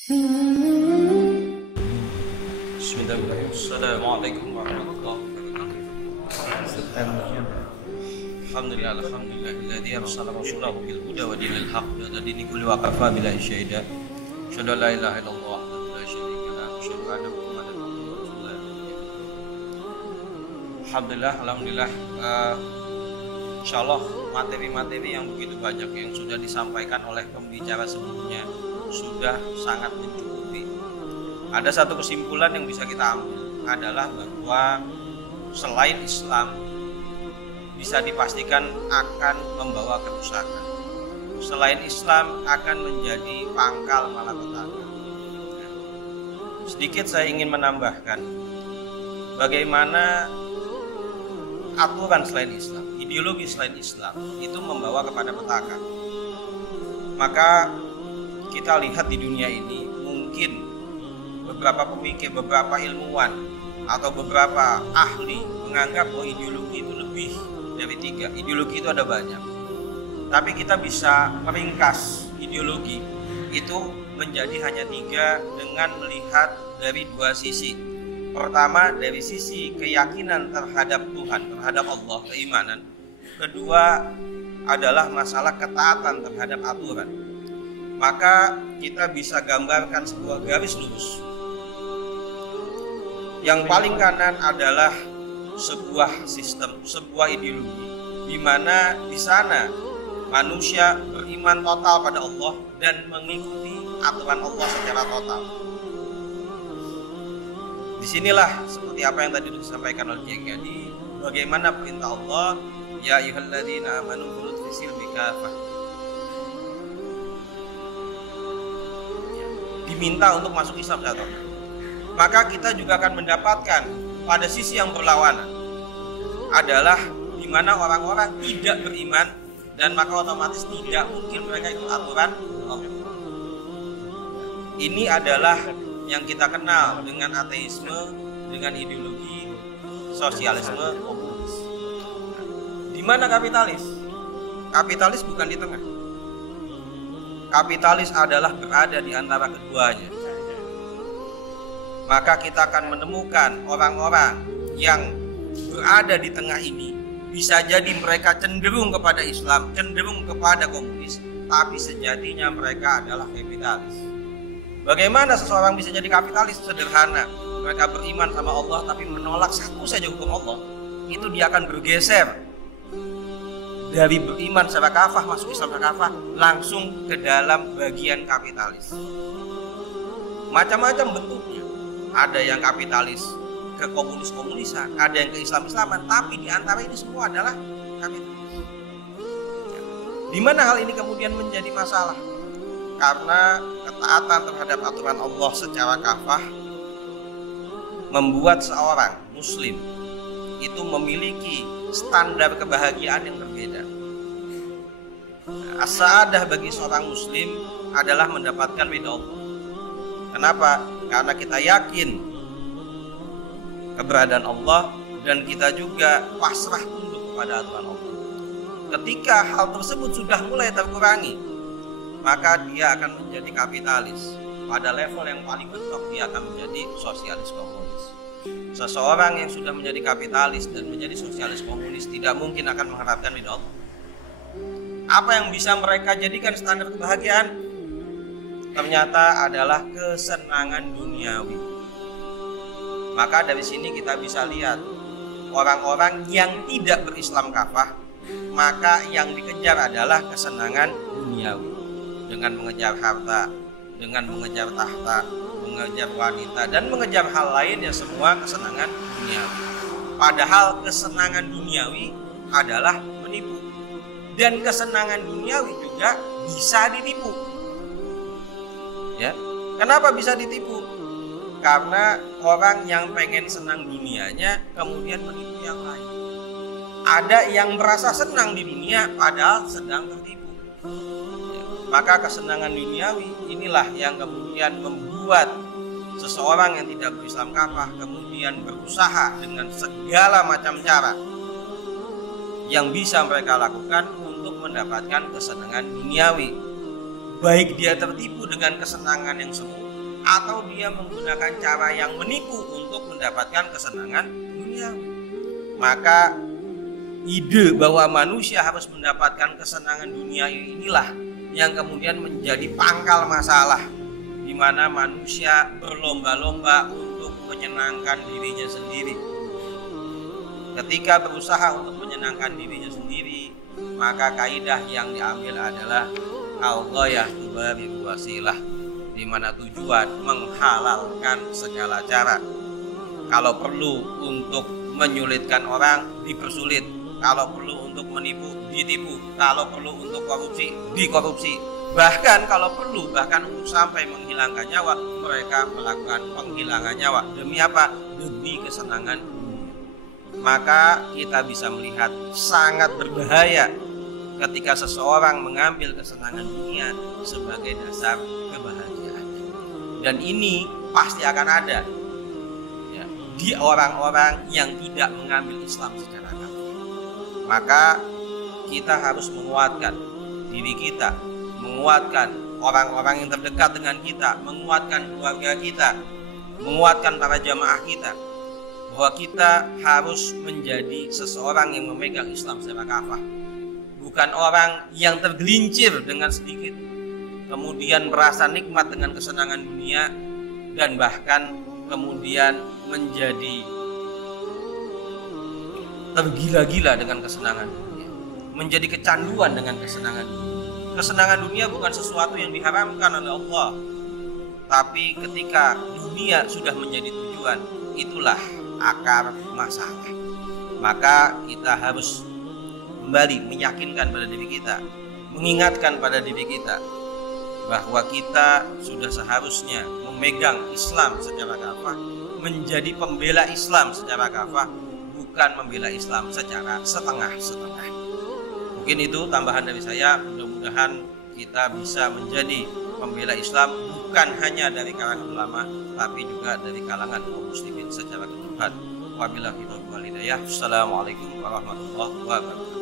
Bismillahirrahmanirrahim. Assalamualaikum warahmatullahi wabarakatuh. Alhamdulillahilladzi arsala rasulahu bil huda wa dinil haqq wa dini kulli wa kafa billahi syahida. Asyhadu an la ilaha illallah wa la syarika lahu wa asyhadu anna Muhammadan abduhu wa rasuluh. Alhamdulillah. Insyaallah materi-materi yang begitu banyak yang sudah disampaikan oleh pembicara sebelumnya sudah sangat mencukupi. Ada satu kesimpulan yang bisa kita ambil adalah bahwa selain Islam bisa dipastikan akan membawa kerusakan. Selain Islam akan menjadi pangkal malapetaka. Sedikit saya ingin menambahkan bagaimana aturan selain Islam, ideologi selain Islam itu membawa kepada petaka. Maka kita lihat di dunia ini mungkin beberapa pemikir, beberapa ilmuwan atau beberapa ahli menganggap bahwa ideologi itu lebih dari 3. Ideologi itu ada banyak. Tapi kita bisa meringkas ideologi itu menjadi hanya 3 dengan melihat dari 2 sisi. Pertama, dari sisi keyakinan terhadap Tuhan, terhadap Allah, keimanan. Kedua adalah masalah ketaatan terhadap aturan. Maka kita bisa gambarkan sebuah garis lurus. Yang paling kanan adalah sebuah sistem, sebuah ideologi, di mana di sana manusia beriman total pada Allah dan mengikuti aturan Allah secara total. Disinilah seperti apa yang tadi disampaikan oleh Kiai Gadi, bagaimana perintah Allah, ya ayyuhalladzina amanu khudhu fis-silmi kafah. Diminta untuk masuk Islam satu. Maka kita juga akan mendapatkan pada sisi yang berlawanan adalah di mana orang-orang tidak beriman dan maka otomatis tidak mungkin mereka ikut aturan Allah. Ini adalah yang kita kenal dengan ateisme, dengan ideologi sosialisme komunis. Di mana kapitalis? Kapitalis bukan di tengah. Kapitalis adalah berada di antara keduanya. Maka kita akan menemukan orang-orang yang berada di tengah ini. Bisa jadi mereka cenderung kepada Islam, cenderung kepada komunis, tapi sejatinya mereka adalah kapitalis. Bagaimana seseorang bisa jadi kapitalis? Sederhana. Mereka beriman sama Allah tapi menolak satu saja hukum Allah. Itu dia akan bergeser dari beriman secara kafah masuk Islam secara kafah langsung ke dalam bagian kapitalis. Macam-macam bentuknya. Ada yang kapitalis ke komunis-komunisan, ada yang ke Islam-Islaman, tapi di antara ini semua adalah kapitalis. Di mana hal ini kemudian menjadi masalah? Karena ketaatan terhadap aturan Allah secara kafah membuat seorang muslim itu memiliki standar kebahagiaan yang berbeda. As-sa'adah bagi seorang muslim adalah mendapatkan ridha Allah. Kenapa? Karena kita yakin keberadaan Allah dan kita juga pasrah tunduk kepada aturan Allah. Ketika hal tersebut sudah mulai terkurangi, maka dia akan menjadi kapitalis. Pada level yang paling mentok dia akan menjadi sosialis komunis. Seseorang yang sudah menjadi kapitalis dan menjadi sosialis komunis tidak mungkin akan mengharapkan ridha Allah. Apa yang bisa mereka jadikan standar kebahagiaan? Ternyata adalah kesenangan duniawi. Maka dari sini kita bisa lihat orang-orang yang tidak berislam kafah, maka yang dikejar adalah kesenangan duniawi. Dengan mengejar harta, dengan mengejar tahta, mengejar wanita, dan mengejar hal lain yang semua kesenangan duniawi. Padahal kesenangan duniawi adalah menipu. Dan kesenangan duniawi juga bisa ditipu. Ya, kenapa bisa ditipu? Karena orang yang pengen senang dunianya kemudian menipu yang lain. Ada yang merasa senang di dunia padahal sedang tertipu. Ya, maka kesenangan duniawi inilah yang kemudian membuat seseorang yang tidak berislam kafah kemudian berusaha dengan segala macam cara yang bisa mereka lakukan untuk mendapatkan kesenangan duniawi. Baik dia tertipu dengan kesenangan yang semu atau dia menggunakan cara yang menipu untuk mendapatkan kesenangan dunia. Maka ide bahwa manusia harus mendapatkan kesenangan dunia inilah yang kemudian menjadi pangkal masalah, di mana manusia berlomba-lomba untuk menyenangkan dirinya sendiri. Ketika berusaha untuk menyenangkan dirinya sendiri, maka kaidah yang diambil adalah al-ghayah tubarriru wasilah, di mana tujuan menghalalkan segala cara. Kalau perlu untuk menyulitkan orang, dipersulit. Kalau perlu untuk menipu, ditipu. Kalau perlu untuk korupsi, dikorupsi. Bahkan kalau perlu, bahkan untuk sampai menghilangkan nyawa, mereka melakukan penghilangan nyawa. Demi apa? Demi kesenangan. Maka kita bisa melihat sangat berbahaya ketika seseorang mengambil kesenangan dunia sebagai dasar kebahagiaan. Dan ini pasti akan ada ya, di orang-orang yang tidak mengambil Islam secara aktif. Maka kita harus menguatkan diri kita, menguatkan orang-orang yang terdekat dengan kita, menguatkan keluarga kita, menguatkan para jamaah kita, bahwa kita harus menjadi seseorang yang memegang Islam secara kafah, bukan orang yang tergelincir dengan sedikit kemudian merasa nikmat dengan kesenangan dunia, dan bahkan kemudian menjadi tergila-gila dengan kesenangan dunia, menjadi kecanduan dengan kesenangan dunia. Kesenangan dunia bukan sesuatu yang diharamkan oleh Allah, tapi ketika dunia sudah menjadi tujuan, itulah akar masalah. Maka kita harus kembali meyakinkan pada diri kita, mengingatkan pada diri kita bahwa kita sudah seharusnya memegang Islam secara kafah, menjadi pembela Islam secara kafah, bukan membela Islam secara setengah-setengah. Mungkin itu tambahan dari saya. Mudah-mudahan kita bisa menjadi pembela Islam bukan hanya dari kalangan ulama, tapi juga dari kalangan kaum muslimin secara keseluruhan. Wabillahi taufiq wal hidayah. Assalamualaikum warahmatullahi wabarakatuh.